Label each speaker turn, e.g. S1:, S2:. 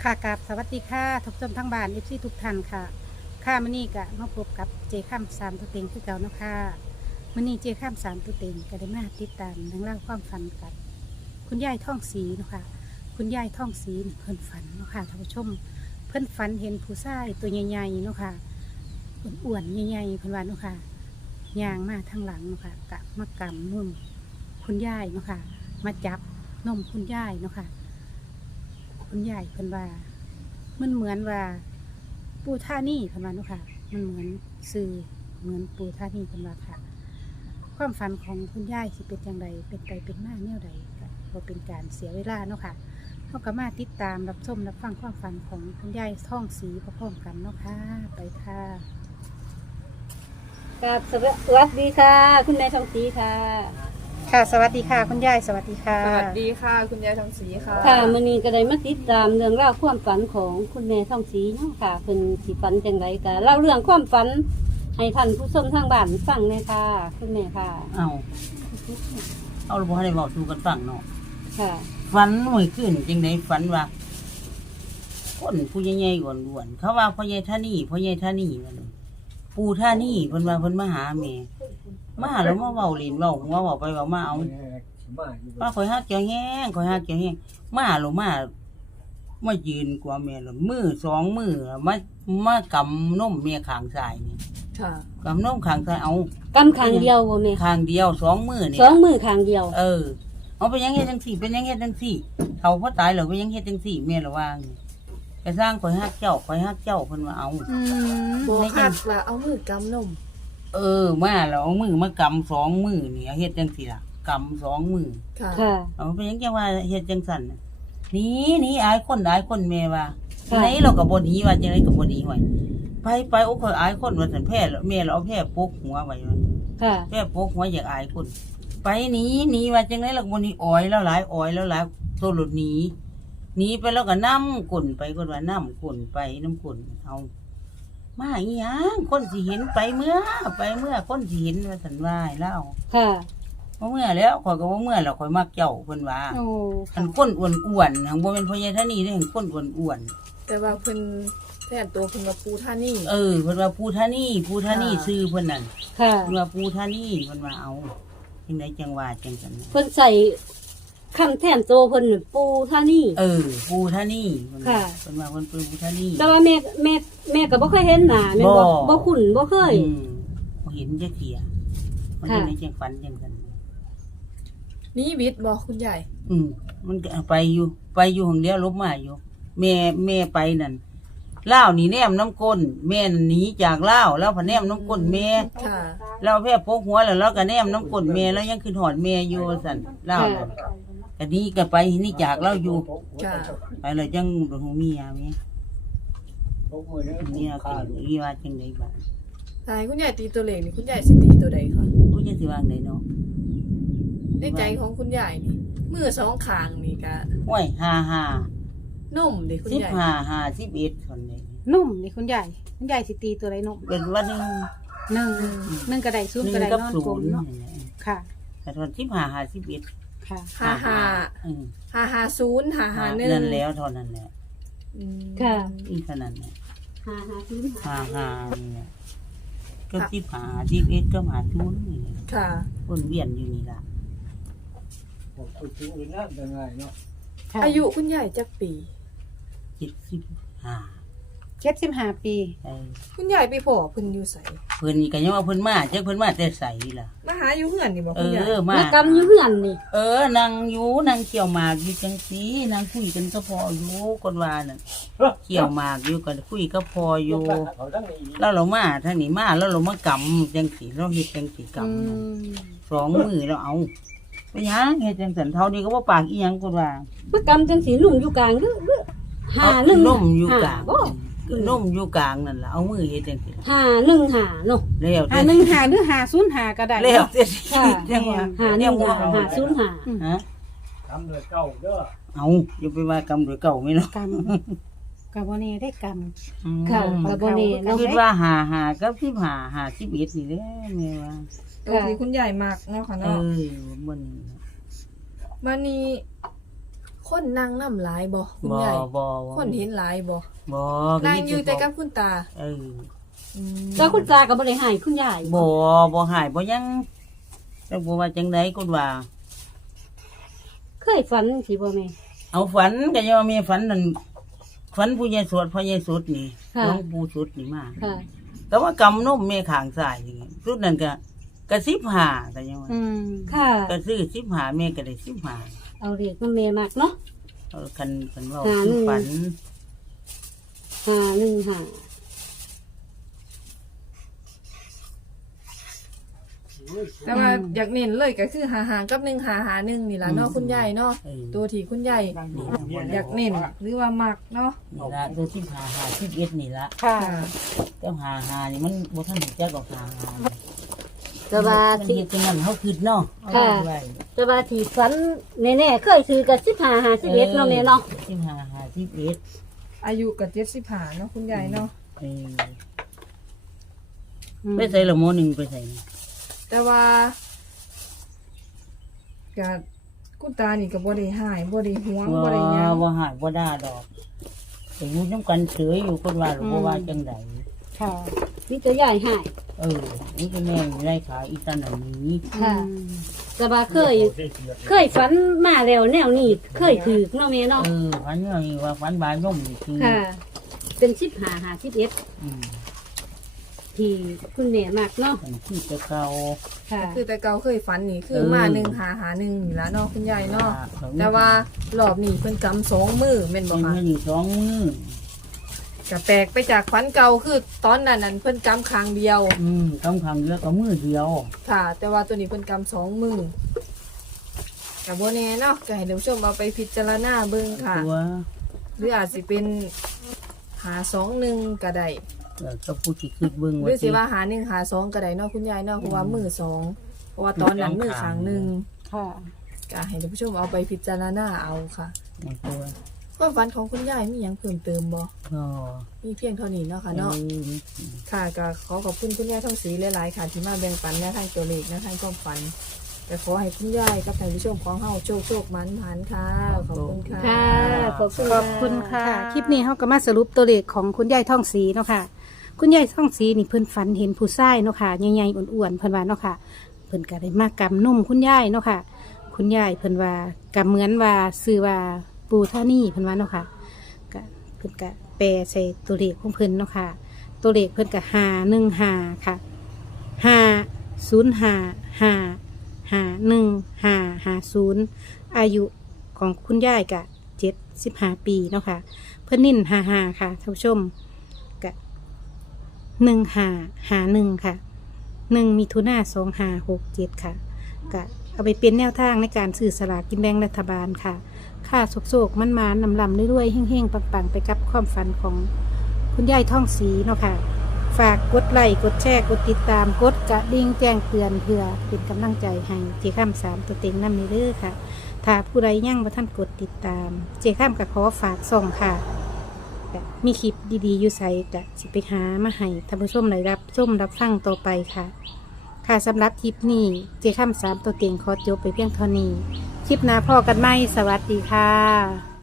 S1: ค่ะกับสวัสดีค่ะทุกท่านทั้งบ้านเอฟซีทุกท่านค่ะค่ะมื้อนี้ก็มาพบกับเจข้ามสามตัวเต็งคือเก่าเนาะค่ะมื้อนี้เจข้ามสามตัวเต็งก็ได้มาติดตามเรื่องราวความฝันกับคุณยายท่องสีเนาะค่ะคุณยายท่องสีนี่เพิ่นฝันเนาะค่ะท่านผู้ชมเพิ่นฝันเห็นผู้ชายตัวใหญ่ๆเนาะค่ะอ้วนๆใหญ่ๆเพิ่นว่าเนาะค่ะย่างมาทางหลังเนาะค่ะกะมากำนุ่มคุณยายเนาะค่ะมาจับนมคุณยายเนาะค่ะคุณยายเพิ่นว่ามันเหมือนว่าปูท่านี่เพิ่นว่าเนาะค่ะมันเหมือนสื่อเหมือนปูท่านี่เพิ่นว่าค่ะความฝันของคุณยายสิเป็นจังใดเป็นไปเป็นมาแนวใดก็บ่เป็นการเสียเวลาเนาะค่ะเฮาก็มาติดตามรับชมรับฟังความฝันของคุณยายท่องสีพร้อมๆกันเนาะค่ะไปค่ะ
S2: กับสวัสดีค่ะ คุณนายทองศรีค่ะ
S1: ค่ะสวัสดีค่ะคุณยายสวัสดีค่ะ
S3: สวัสดีค่ะ คุณยายทองศรีค่ะ
S2: ค่ะมื้อนี้ก็ได้มาติดตามเรื่องราวความฝันของคุณแม่ทองศรีเนาะค่ะเพิ่นสิฝันจังไดก็เล่าเรื่องความฝันให้ท่านผู้ชมทางบ้านฟังเลยค่ะ คุณแม่ค่ะ
S4: เอาเราบอกให้บอกสู่กันฟังเนาะ
S2: ค่ะ
S4: ฝันเมื่อคืนจริงไหนฝันว่าคนผู้ใหญ่ๆก่อนล้วนเขาว่าพ่อใหญ่ท่านี่พ่อใหญ่ท่านี่ว่าเลยปู่ท่านี่เพิ่นว่าเพิ่นมาหาแม่มาแล้วมาเว้าเล่นเว้าหัวเว้าไปเว้ามาเอาว่าข่อยฮักเจ้าแห้งข่อยฮักเจ้าแห้งมาแล้วมายืนกว่าแม่แล้วมือสองมือมากำนมแม่ข้างซ้ายนี่
S3: ค่ะ
S4: กำนมข้างซ้ายเอา
S2: กำข้างเดียวบ่แม่
S4: ข้างเดียวสองมือนี่
S2: สองมือข้างเดียว
S4: เอาไปยังเฮ็ดจังซี่เป็นยังเฮ็ดจังซี่เขาพอตายแล้วไปยังเฮ็ดจังซี่แม่ละว่าก็สร้างข่อยฮักเจ้าข่อยฮักเจ้าเพิ่นว่าเอา
S3: บอกคักว่าเอามือกำนม
S4: มาแล้วเอามือมากำสองมือนี่เฮ็ดจังซี่ล่ะกำสองมือ
S3: ค่ะ
S2: ค่ะ
S4: เอาไปยังจังว่าเฮ็ดจังซั่นน่ะหนีอายคนแม่ว่า
S2: ค่ะ
S4: ไหนเราก็บ่หนีว่าจังได๋ก็บ่หนีไว้ไปโอ้ข่อยอายคนว่าซั่นแพ้แล้วแม่เราเอาแพ้ปกหัวไว้ว่า
S2: ค่ะ
S4: แพ้ปกหัวอยากอายคนไปหนีว่าจังได๋เราก็บ่หนีอ้อยแล้วหลายโตหลุดหนีไปแล้วก็นำก้นไปคนว่าน้ำก้นไปน้ำก้นเอามาอีหยังคนสิเห็นไปเมื่อคนสิเห็นว่าซั่นว่าให้เล่า
S2: ค่ะ
S4: บ่เมื่อแล้วข่อยก็บ่เมื่อแล้วข่อยมักเจ้าเพิ่นว่า
S1: โอ้
S4: อันคนอ้วนๆหังบ่แม่นพ่อใหญ่ท่านี่เด้คนอ้วน
S3: แต่ว่าเพิ่นแทนตัวเพิ่นว่าปูท่านี่
S4: ๆเพิ่นว่าผู้ท่านี่ชื่อเพิ่นนั่น
S2: ค่ะ
S4: เพิ่นว่าผู้ท่านี่เพิ่นว่าเอาจังไดจังว่าจังซั่นน่ะ
S2: เพิ่นใส่คำแทนโตเพิ่นปูท่านี่
S4: ผู้ท่านี่เพิ่นว่า
S2: ค่ะ
S4: เพิ่นว่าเพิ่นเป็นผู้ท่านี่
S2: แต่ว่าแม่ก็บ่เคยเห็นหน้าแม่นบ่
S4: บ่
S2: บ่คุ้นบ่เคย
S4: บ่เห็นจักเที่ยมัน
S2: ค่ะ
S4: เป็นจังฝันจังซั่น
S3: นี่วิทย์บอกคุณยาย
S4: มันก็ไปอยู่หังเดียวลบมาอยู่แม่ไปนั่นลาวนี่แนมน้ำก้นแม่นั่นหนีจากลาวแล้วพะแนมน้ำก้นแม่
S3: ค่ะ
S4: เราแพ้พกหัวแล้วเราก็แนมน้ำก้นแม่แล้วยังขึ้นหอดแม่อยู่สั่นลาวน่ะก็นี้ก็ไปนี่จากเราอยู่
S3: ค่ะ
S4: ไปแล้วจังบ่ฮู้เมียแม่เมียก็อีว่าจังได๋บ้าง
S3: ตายคุณยายตีตัวเลขนี่คุณยายสิตีตัวใดคะ
S4: ผู้จะสิว่าไดเนาะ
S3: ในใจของคุณยายนี่มือสองข้างนี่ก็
S4: ห้วย55
S3: นมเด้คุณยาย
S4: 15 51คนนี้
S1: นุ่มนี่คุณยายสิตีตัวไรนุ่ม
S4: เป็นวันหนึง
S1: หนึ่งกระไดซุ่มกระได
S4: กับ
S1: นอน
S4: ศู
S1: กลม
S4: นย์
S1: เนาะค่ะ
S4: แต่ตอน15 51
S1: ค่ะ
S3: 550 551
S4: นั่นแล้วเท่านั้นแหละ
S3: อืม
S2: ค่ะ
S4: อีกเท่านั้นแหละ
S2: 55
S4: นี่แหละก็15 11ก็มาทุนนี่แหละ
S3: ค่ะ
S4: วนเวียนอยู่นี่ล่ะ
S1: ค่ะ
S3: อายุคุณยายจักปี
S4: 75
S1: 75 ปี
S3: คุณยายไปพ่อเพิ่นอยู่ไส
S4: เพิ่นนี่ก็ยังว่าเพิ่นมาจักเพิ่นมาแต่ไสล่ะ
S3: มาหาอยู่เฮือนนี่บ่คุณยาย
S4: มา
S2: แม่กำอยู่เฮือนนี่
S4: นั่งอยู่นั่งเกี่ยวหมากอยู่จังซี่นั่งคุยกันก็พออยู่คนว่าน่ะเกี่ยวหมากอยู่ก็คุยก็พออยู่แล้วเรามาทางนี้มาแล้วเรามากำจังซี่เราเฮ็ดจังซี่กำน่ะสองมือเราเอาไปหยังเฮ็ดจังซั่นเท่านี้ก็บ่ปากอีหยังคนว่า
S2: เมื่อกำจังสีนุ่มอยู่กลางหรือหาหนึ่ง
S4: นมอยู่กลาง
S2: บ่
S4: นมอยู่กลางนั่นล่ะเอามือเฮ็ดจังซี่
S2: หาหนึ่งหาเนาะ
S4: แล้ว
S1: หาหนึ่งหาหรือหาศูนย์หาก็ได้
S4: แล้ว
S1: เนาะ
S4: แต่
S2: ค่ะ
S4: จังว่า
S2: หาหนึ่งหาหาศูนย์หา
S4: ฮะ
S5: ทำเลยเก่าเด้อ
S4: เอาอย่าไปว่ากำด้วยเก่าไหมเนาะ
S1: กกับวันนี้ได้ก
S2: ค่ะกระโบเน่เนาะ
S4: คิดว่าหากับ11นี่แหละแม่ว่า
S3: ตัวที่คุณยายมักเนาะค่ะ
S4: เอ
S3: เนาะ
S4: มัน
S3: วันนี้คคนนั่งน้ำหลายบ่คุณ
S4: บ่
S3: ยาย
S4: บ่
S3: คนเห็นหลายบ่
S4: บ่
S3: นั่งอยู่แต่กับคุณตา
S4: เออ
S3: อืม
S2: แล้วคุณตาก็บ่ได้ให้คุณยาย
S4: บ่หายบ่ยังแต่บ่ว่าจังไดก็ว่า
S2: เคยฝันสิบ่แม่
S4: เอาฝันก็ยังว่ามีฝันนั่นฝันผู้ใหญ่สวดพ่อใหญ่สุดนี่
S2: ค่ะ
S4: น้องปู่สุดนี่มา
S2: ค่ะ
S4: แต่ว่ากำนมแม่ข้างซ้ายนี่สุดนั่นก็15ก็ยังว่า
S1: อืม
S2: ค่ะ
S4: ก็ซื้อ15แม่ก็ได้15
S2: เอาเรียกมันแม่มากเนาะ
S4: เอาคันเว้า
S2: หาหนึ่ง
S4: ฝัน
S2: 515
S3: แต่ว่าอยากเน้นเลยก็คือหากับ1 5 นี่ล่ะเนาะคุณยายเนาะ
S4: เออ
S3: ตัวที่คุณยายอยากเน้นหรือว่ามักเนาะ
S4: นี่ละตัว15 51นี่ละ
S1: ค่ะ
S4: แต่55นี่มันบ่ทันรู้จักดอก55
S2: แต่ว่า
S4: มัน
S2: สิ
S4: เฮ็ดจังนั้นเฮาคิดเนาะเอา
S2: ค่ะ
S4: ไว้
S2: แต่ว่าที่ฝันแน่ๆเคยถือกับ15 51เนาะแม่เนาะ
S4: 15 51
S3: อายุก็75เนาะคุณยายเนาะ
S4: เออไปใส่ละหมอหนึงไปใส่นี่
S3: แต่ว่าก็คุณตานี่ก็บ่ได้หายบ่ได้หวงบ่ได้หยัง
S4: บ่หายบ่ด่าดอกแต่อยู่นํกันเฉยอยู่คนว่าหรือบ่ว่าจังได
S1: ค่ะ
S2: มีแต่ยายให้
S4: เออนี่ก็แม่อยู่ไร่ขาอีตันอันนี้
S2: ค่ะ แต่ว่าเคยฝันมาแล้วแนวนี้เคยถือเนาะแม่เนาะ
S4: เออฝันว่านี่ว่าฝันบายย่อมนี่คือ
S2: ค่ะ เป็น15 51
S4: อืม
S2: ที่คุณแม่มากเนาะ
S4: มันคือแต่เก่า
S2: ค่ะ
S3: คือแต่เก่าเคยฝันนี่คือ
S4: เออ
S3: มา1 5 นี่ล่ะเนาะคุณยายเนาะแต่ว่ารอบนี้เพิ่นกำ2มือแม่น
S4: เป็
S3: บ่
S4: น
S3: คะ
S4: เงินอยู่2 มื้อ
S3: ก็แปลกไปจากฝันเก่าคือตอนนั้นเพิ่นกำครั้งเดียว
S4: ต้องขังเยอะก็มื้อเดียว
S3: ค่ะ แต่ว่าตัวนี้เพิ่นกำ2มือก็บ่แน่เนาะก็ให้ท่านผู้ชมเอาไปพิจารณาเบิ่งค่ะ
S4: ตัว
S3: หรืออาจสิเป็น521ก็ได้
S4: ก็ผู้ที่คิดเบิ่ง
S3: ห
S4: ว่า
S3: รือสิว่า5152ก็ได้เนาะคุณยายเนาะเพราะว่ามือสองเพราะว่าตอนนั้นมือข้างหนึง
S1: ค่ะ
S3: ก็ให้ท่านผู้ชมเอาไปพิจารณาเอาค่ะ
S4: ตัว
S3: ความฝันของคุณยายมีหยังเพิ่มเติมบ่
S4: ก็
S3: มีเพียงเท่านี้เนาะค่ะเนาะค่ะก็ขอขอบคุณคุณยายทองศรีหลายๆค่ะที่มาแบ่งปันแนวทางตัวเลขแนวทางความฝันแต่ขอให้คุณยายกับท่านผู้ชมของเฮาโชคมันๆค่ะขอบคุณค่ะ
S2: ค่ะ ขอบคุณ
S1: ขอบคุณค่ะ คลิปนี้เขาก็มาสรุปตัวเลขของคุณยายท่องสีเนาะค่ะ คุณยายท่องสีนี่เพิ่นฝันเห็นผู้ชายเนาะค่ะใหญ่ๆอ้วนๆเพิ่นว่าเนาะค่ะ เพิ่นก็ได้มากำนุ่มคุณยายเนาะค่ะ คุณยายเพิ่นว่ากำเหมือนว่าซื้อว่าปูท่านี่เพิ่นว่าเนาะค่ะก็เพิ่นก็แปลใส่ตัวเลขของเพิ่นเนาะค่ะ ตัวเลขเพิ่นก็515ค่ะ5055150อายุของคุณยายก็75 ปีเนาะค่ะ เพิ่นนิ่น55ค่ะท่านผู้ชมกะ1551ค่ะ1 มิถุนายน2567ค่ะกะเอาไปเป็นแนวทางในการซื้อสลากกินแบ่งรัฐบาลค่ะค่าโศกๆมันมานำลำเรื่อยๆเฮ่งๆปังๆไปกับความฝันของคุณยายท่องสีเนาะค่ะ ฝากกดไลค์กดแชร์กดติดตามกดกระดิ่งแจ้งเตือนเพื่อเป็นกำลังใจให้เจ้าข้าม3ตัวเต็งนำนี้เด้อค่ะ ถ้าผู้ใดยังบ่ท่านกดติดตาม เจ้าข้ามก็ขอฝากส่องค่ะแต่มีคลิปดีๆอยู่ใส่ก็สิไปหามาให้ท่านผู้ชมได้รับชมรับฟังต่อไปค่ะ ค่ะสำหรับคลิปนี้เจ้าข้าม3ตัวเต็งขอจบไปเพียงเท่านี้ คลิปหน้าพ่อกันไหมสวัสดีค่ะ